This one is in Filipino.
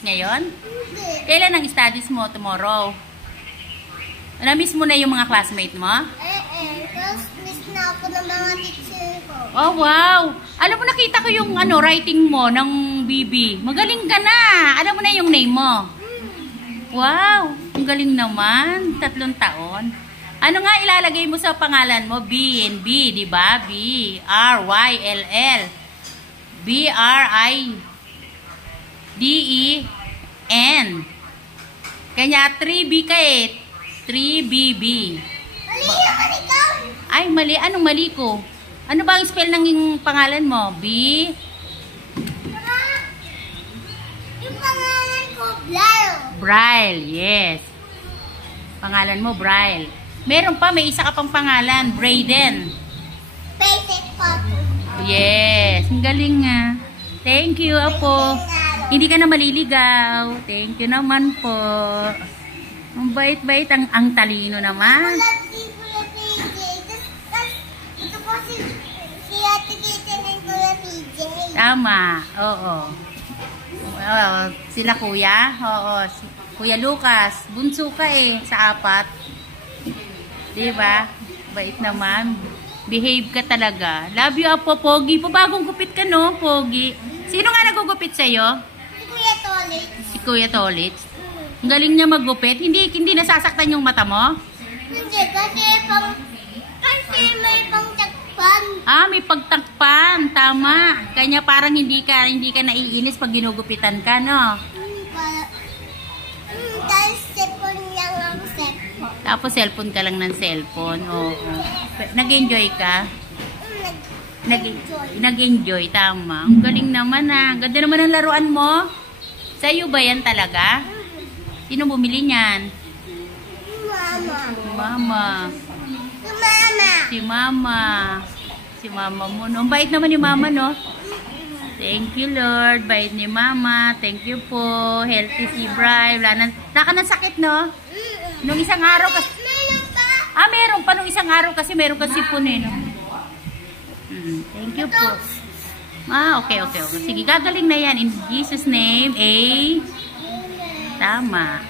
studies ngayon? Hindi. Kailan ang studies mo tomorrow? Na-miss mo na yung mga classmate mo? Tapos miss na ako ng mga teacher ko. Oh, wow! Alam mo, nakita ko yung writing mo ng BB. Magaling ka na! Alam mo na yung name mo? Wow! Ang galing naman. 3 taon. Ano nga ilalagay mo sa pangalan mo? B and B, di ba? B, R-Y-L-L. B-R-I-D-E-N. Kanya 3B ka eh. 3BB. Mali naman ikaw! Ay, mali. Anong mali ko? Ano ba ang spell ng yung pangalan mo? B? Yung pangalan ko, Blaro. Braille, yes. Pangalan mo, Braille. Meron pa, may isa ka pang pangalan, Brayden. Basic photo. Yes, ang galing nga. Thank you, Apo. Hindi ka na maliligaw. Thank you naman po. Ang bait-bait, ang talino naman. Kuya PJ. Tapos, ito po si Ate Kitten and Kuya PJ. Tama, oo. Sila kuya? Oo, Kuya Lucas. Bunso ka eh, sa 4. Diba? Bait naman. Behave ka talaga. Love you, Apo. Pogi. Bagong gupit ka, no? Pogi. Sino nga nagugupit sa'yo? Si Kuya Tolit. Si Kuya Tolit. Ang galing niya maggupit. Hindi nasasaktan yung mata mo? Hindi, kasi may pangtakpan. Ah, may pagtakpan. Tama. Kanya parang hindi ka naiinis pag ginugupitan ka, no? Tapos cellphone lang ang cellphone. Tapos cellphone ka lang ng cellphone. Oo. Nag-enjoy ka? Nag-enjoy, tama. Ang galing naman ah. Ganda naman ang laruan mo. Sa'yo ba yan talaga? Sino bumili niyan? Mama. Mama. Si Mama. Si Mama mo, no? Ang bait naman ni Mama, no? Thank you, Lord. Bait ni Mama. Thank you po. Healthy si Bri. Wala ka ng sakit, no? Nung isang araw kasi... Meron pa. Ah, meron pa. Nung isang araw kasi meron kasi sipon, eh, no? Thank you po. Ah, okay. Sige, gagaling na yan. In Jesus' name, Tama.